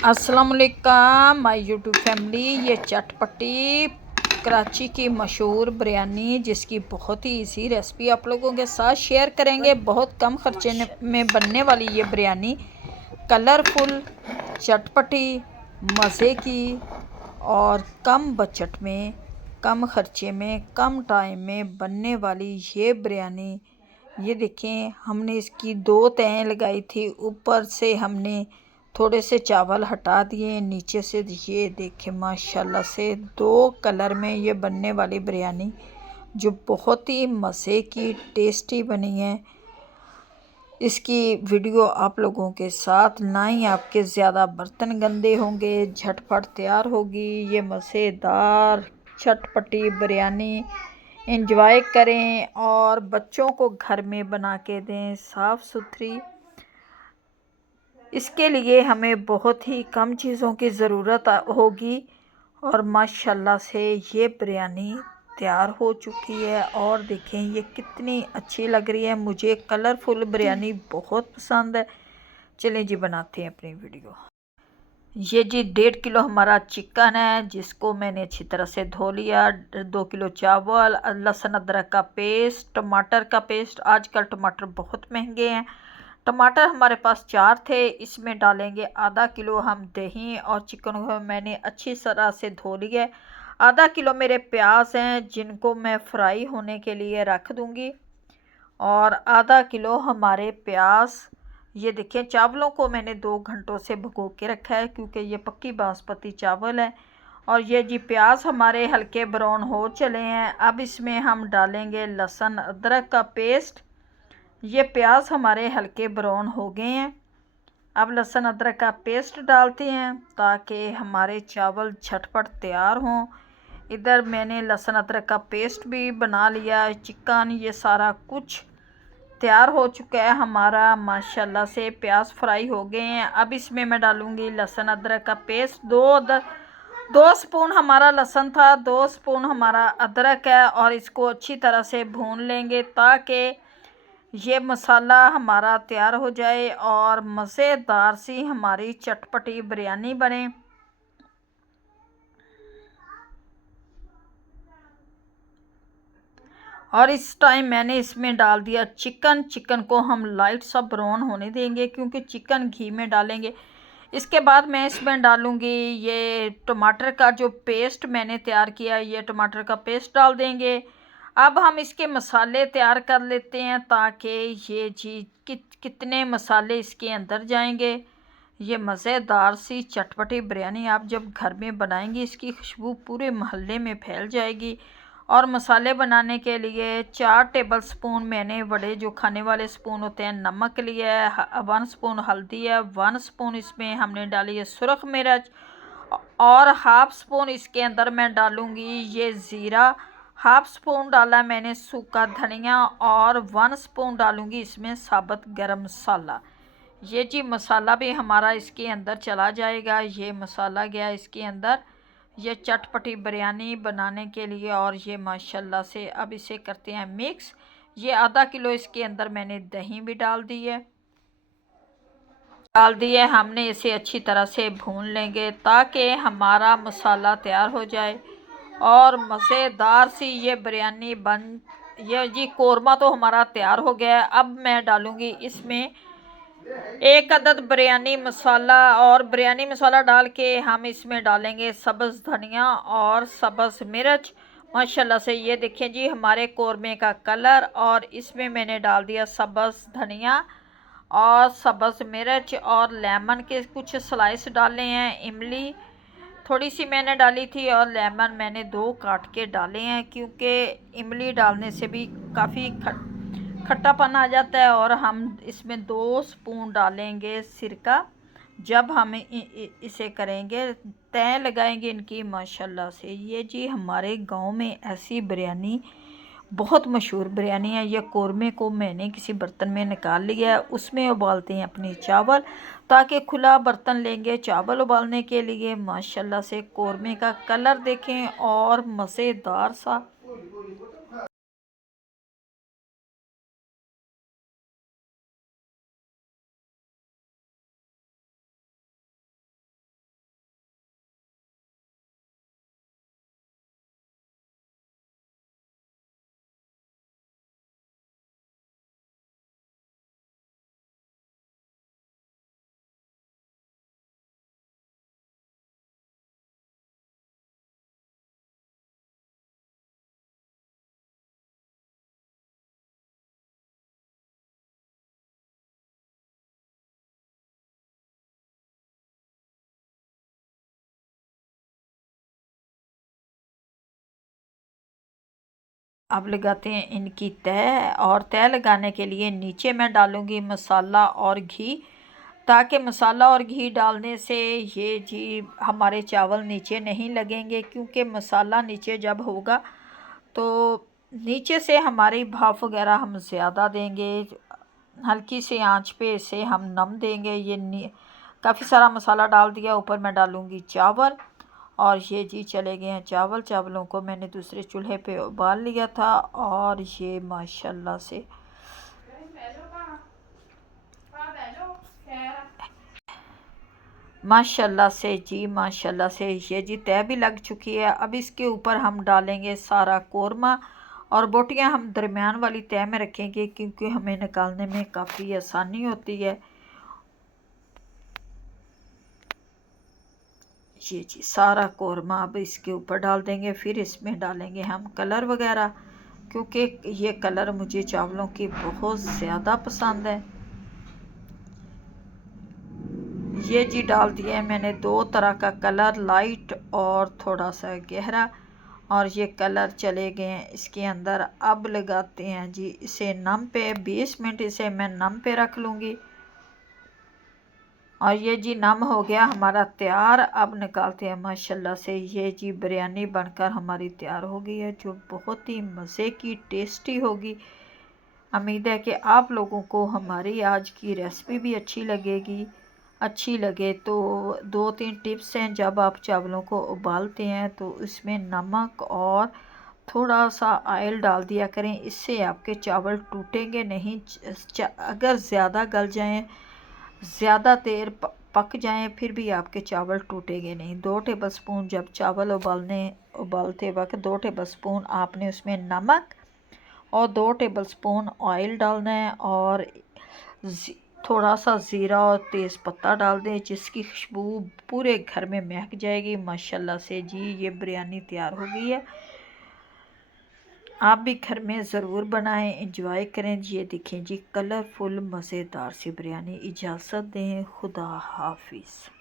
अस्सलामुअलैकुम my YouTube family. ये चटपटी कराची की मशहूर बिरयानी, जिसकी बहुत ही इजी रेसिपी आप लोगों के साथ शेयर करेंगे। बहुत कम खर्चे में बनने वाली ये बिरयानी कलरफुल, चटपटी, मज़े की और कम बजट में, कम खर्चे में, कम टाइम में बनने वाली ये बिरयानी। ये देखें, हमने इसकी 2 तहें लगाई थी। ऊपर से हमने थोड़े से चावल हटा दिए, नीचे से ये देखें माशाल्लाह से 2 कलर में ये बनने वाली बिरयानी जो बहुत ही मज़े की टेस्टी बनी है। इसकी वीडियो आप लोगों के साथ, ना ही आपके ज़्यादा बर्तन गंदे होंगे, झटपट तैयार होगी ये मज़ेदार चटपटी बिरयानी। एंजॉय करें और बच्चों को घर में बना के दें, साफ़ सुथरी। इसके लिए हमें बहुत ही कम चीज़ों की ज़रूरत होगी और माशाल्लाह से ये बिरयानी तैयार हो चुकी है। और देखें ये कितनी अच्छी लग रही है। मुझे कलरफुल बिरयानी बहुत पसंद है। चलें जी, बनाते हैं अपनी वीडियो। ये जी 1.5 किलो हमारा चिकन है, जिसको मैंने अच्छी तरह से धो लिया। 2 किलो चावल, लहसुन अदरक का पेस्ट, टमाटर का पेस्ट। आजकल टमाटर बहुत महंगे हैं। टमाटर हमारे पास 4 थे। इसमें डालेंगे आधा किलो हम दही, और चिकन को मैंने अच्छी तरह से धो लिया है। आधा किलो मेरे प्याज हैं, जिनको मैं फ्राई होने के लिए रख दूँगी। और आधा किलो हमारे प्याज। ये देखिए, चावलों को मैंने 2 घंटों से भिगो के रखा है, क्योंकि ये पक्की बासमती चावल है। और ये जी प्याज हमारे हल्के ब्राउन हो चले हैं। अब इसमें हम डालेंगे लहसुन अदरक का पेस्ट। ये प्याज हमारे हल्के ब्राउन हो गए हैं। अब लहसुन अदरक का पेस्ट डालते हैं ताकि हमारे चावल झटपट तैयार हों। इधर मैंने लहसुन अदरक का पेस्ट भी बना लिया। चिकन, ये सारा कुछ तैयार हो चुका है हमारा। माशाल्लाह से प्याज फ्राई हो गए हैं। अब इसमें मैं डालूंगी लहसुन अदरक का पेस्ट। 2 स्पून हमारा लहसुन था, 2 स्पून हमारा अदरक है। और इसको अच्छी तरह से भून लेंगे ताकि ये मसाला हमारा तैयार हो जाए और मज़ेदार सी हमारी चटपटी बिरयानी बने। और इस टाइम मैंने इसमें डाल दिया चिकन। चिकन को हम लाइट सा ब्राउन होने देंगे, क्योंकि चिकन घी में डालेंगे। इसके बाद मैं इसमें डालूंगी ये टमाटर का जो पेस्ट मैंने तैयार किया, ये टमाटर का पेस्ट डाल देंगे। अब हम इसके मसाले तैयार कर लेते हैं, ताकि ये जी कितने मसाले इसके अंदर जाएंगे। ये मज़ेदार सी चटपटी बिरयानी आप जब घर में बनाएंगी, इसकी खुशबू पूरे मोहल्ले में फैल जाएगी। और मसाले बनाने के लिए 4 टेबल स्पून मैंने बड़े जो खाने वाले स्पून होते हैं नमक लिया है। 1 स्पून हल्दी है। 1 स्पून इसमें हमने डाली है सुरख मिर्च। और हाफ स्पून इसके अंदर मैं डालूंगी ये ज़ीरा। हाफ स्पून डाला मैंने सूखा धनिया। और 1 स्पून डालूंगी इसमें साबुत गरम मसाला। ये जी मसाला भी हमारा इसके अंदर चला जाएगा। ये मसाला गया इसके अंदर ये चटपटी बिरयानी बनाने के लिए। और ये माशाल्लाह से अब इसे करते हैं मिक्स। ये आधा किलो इसके अंदर मैंने दही भी डाल दी है। हमने इसे अच्छी तरह से भून लेंगे ताकि हमारा मसाला तैयार हो जाए और मज़ेदार सी ये बिरयानी बन। ये जी कोरमा तो हमारा तैयार हो गया है। अब मैं डालूँगी इसमें 1 अदद बिरयानी मसाला। और बिरयानी मसाला डाल के हम इसमें डालेंगे सब्ज़ धनिया और सब्ज़ मिर्च। माशाल्लाह से ये देखें जी हमारे कोरमे का कलर। और इसमें मैंने डाल दिया सब्ज़ धनिया और सब्ज़ मिर्च। और लेमन के कुछ स्लाइस डाले हैं। इमली थोड़ी सी मैंने डाली थी और लेमन मैंने 2 काट के डाले हैं, क्योंकि इमली डालने से भी काफ़ी खट्टापन आ जाता है। और हम इसमें 2 स्पून डालेंगे सिरका। जब हम इसे करेंगे, तय लगाएंगे इनकी। माशाल्लाह से ये जी हमारे गांव में ऐसी बिरयानी बहुत मशहूर बिरयानी है। यह कोरमे को मैंने किसी बर्तन में निकाल लिया है, उसमें उबालते हैं अपने चावल, ताकि खुला बर्तन लेंगे चावल उबालने के लिए। माशाल्लाह से कोरमे का कलर देखें और मज़ेदार सा। अब लगाते हैं इनकी तह, और तह लगाने के लिए नीचे मैं डालूँगी मसाला और घी, ताकि मसाला और घी डालने से ये जी हमारे चावल नीचे नहीं लगेंगे, क्योंकि मसाला नीचे जब होगा तो नीचे से हमारी भाप वगैरह हम ज़्यादा देंगे। हल्की सी आंच पे इसे हम नम देंगे। ये काफ़ी सारा मसाला डाल दिया। ऊपर मैं डालूँगी चावल, और ये जी चले गए हैं चावल। चावलों को मैंने दूसरे चूल्हे पे उबाल लिया था, और ये माशाल्लाह से जी, माशाल्लाह से ये जी तय भी लग चुकी है। अब इसके ऊपर हम डालेंगे सारा कोरमा, और बोटियां हम दरमियान वाली तय में रखेंगे, क्योंकि हमें निकालने में काफ़ी आसानी होती है। ये जी सारा कोरमा अब इसके ऊपर डाल देंगे। फिर इसमें डालेंगे हम कलर वगैरह, क्योंकि ये कलर मुझे चावलों की बहुत ज़्यादा पसंद है। ये जी डाल दिया है मैंने दो तरह का कलर, लाइट और थोड़ा सा गहरा, और ये कलर चले गए हैं इसके अंदर। अब लगाते हैं जी इसे नम पे। 20 मिनट इसे मैं नम पे रख लूँगी, और ये जी नम हो गया हमारा तैयार। अब निकालते हैं। माशाल्लाह से ये जी बिरयानी बनकर हमारी तैयार हो गई है, जो बहुत ही मज़े की टेस्टी होगी। उम्मीद है कि आप लोगों को हमारी आज की रेसिपी भी अच्छी लगेगी। अच्छी लगे तो 2-3 टिप्स हैं। जब आप चावलों को उबालते हैं तो इसमें नमक और थोड़ा सा ऑयल डाल दिया करें, इससे आपके चावल टूटेंगे नहीं। अगर ज़्यादा गल जाएं, ज़्यादा देर पक जाएं, फिर भी आपके चावल टूटेंगे नहीं। 2 टेबलस्पून जब चावल उबालते वक्त 2 टेबलस्पून आपने उसमें नमक और 2 टेबलस्पून ऑयल डालना है, और थोड़ा सा ज़ीरा और तेज़ पत्ता डाल दें, जिसकी खुशबू पूरे घर में महक जाएगी। माशाल्लाह से जी ये बिरयानी तैयार हो गई है। आप भी घर में ज़रूर बनाएं, एंजॉय करें। ये देखें जी कलरफुल मज़ेदार सी बिरयानी। इजाज़त दें, खुदा हाफिज़।